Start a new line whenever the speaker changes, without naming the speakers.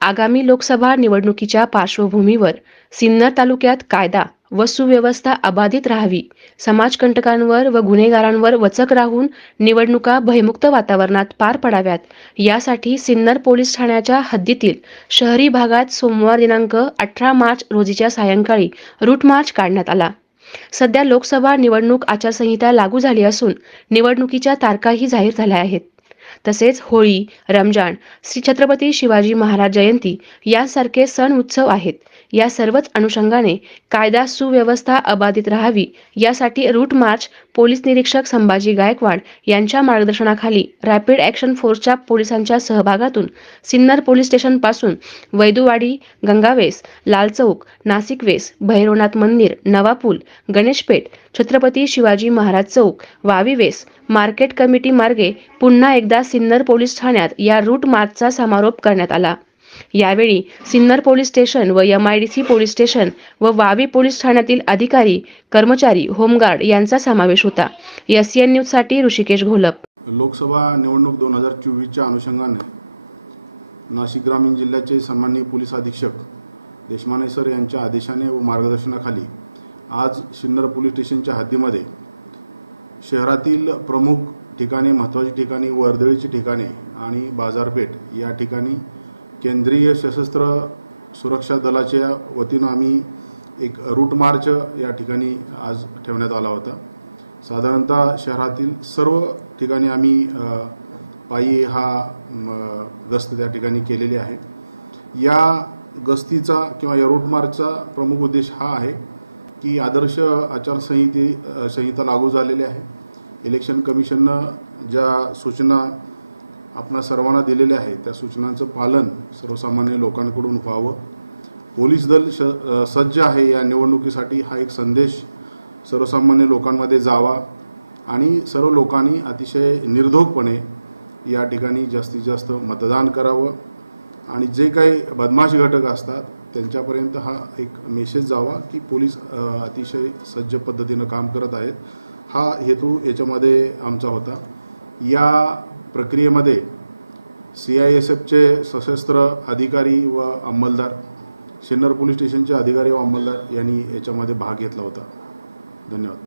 आगामी लोकसभा निवडणुकीच्या पार्श्वभूमीवर सिन्नर तालुक्यात कायदा व सुव्यवस्था अबाधित राहावी समाजकंटकांवर व गुन्हेगारांवर वचक राहून निवडणुका भयमुक्त वातावरणात पार पडाव्यात यासाठी सिन्नर पोलीस ठाण्याच्या हद्दीतील शहरी भागात सोमवार दिनांक अठरा मार्च रोजीच्या सायंकाळी रूट मार्च काढण्यात आला. सध्या लोकसभा निवडणूक आचारसंहिता लागू झाली असून निवडणुकीच्या तारखाही जाहीर झाल्या आहेत. तसेच होळी रमजान श्री छत्रपती शिवाजी महाराज जयंती यासारखे सण उत्सव आहेत. या सर्वच अनुषंगाने कायदा सुव्यवस्था अबाधित राहावी यासाठी रूट मार्च पोलीस निरीक्षक संभाजी गायकवाड यांच्या मार्गदर्शनाखाली रॅपिड ॲक्शन फोर्सच्या पोलिसांच्या सहभागातून सिन्नर पोलीस स्टेशनपासून वैदुवाडी गंगावेस लाल चौक नाशिक वेस भैरवनाथ मंदिर नवापूल गणेशपेठ छत्रपती शिवाजी महाराज चौक वावी वेस मार्केट कमिटी मार्गे पुन्हा एकदा सिन्नर पोलीस ठाण्यात या रूट मार्चचा समारोप करण्यात आला. यावेळी सिन्नर पोलीस स्टेशन व एमआयडीसी पोलीस स्टेशन व वावी पोलीस ठाण्यातील अधिकारी कर्मचारी होमगार्ड यांचा समावेश होता. एस एन न्यूजसाठी ऋषिकेश घोलप.
लोकसभा निवडणूक दोन हजार चोवीसच्या अनुषंगाने नाशिक ग्रामीण जिल्ह्याचे सन्माननीय पोलीस अधीक्षक देशमाने सर यांच्या आदेशाने व मार्गदर्शनाखाली आज सिन्नर पोलीस स्टेशनच्या हद्दीमध्ये शहरातील प्रमुख ठिकाणी महत्त्वाची ठिकाणी वर्दळीची ठिकाणे आणि बाजारपेठ या ठिकाणी केंद्रीय सशस्त्र सुरक्षा दलाच्या वतीनं आम्ही एक रूट मार्च या ठिकाणी आज ठेवण्यात आला होता. साधारणतः शहरातील सर्व ठिकाणी आम्ही पायी हा गस्त त्या ठिकाणी केलेली आहे. या गस्तीचा किंवा या रूट मार्चचा प्रमुख उद्देश हा आहे की आदर्श आचारसंहिते संहिता लागू झालेली आहे. इलेक्शन कमिशननं ज्या सूचना आपणा सर्वांना दिलेल्या आहेत त्या सूचनांचं पालन सर्वसामान्य लोकांकडून व्हावं. पोलीस दल श सज्ज आहे या निवडणुकीसाठी हा एक संदेश सर्वसामान्य लोकांमध्ये जावा आणि सर्व लोकांनी अतिशय निर्धोकपणे या ठिकाणी जास्तीत जास्त मतदान करावं आणि जे काही बदमाश घटक असतात त्यांच्यापर्यंत हा एक मेसेज जावा की पोलीस अतिशय सज्ज पद्धतीनं काम करत आहेत. हा हेतू याच्यामध्ये आमचा होता. या प्रक्रियेमध्ये सी आय एस एफचे सशस्त्र अधिकारी व अंमलदार सिन्नर पोलीस स्टेशनचे अधिकारी व अंमलदार यांनी याच्यामध्ये भाग घेतला होता. धन्यवाद.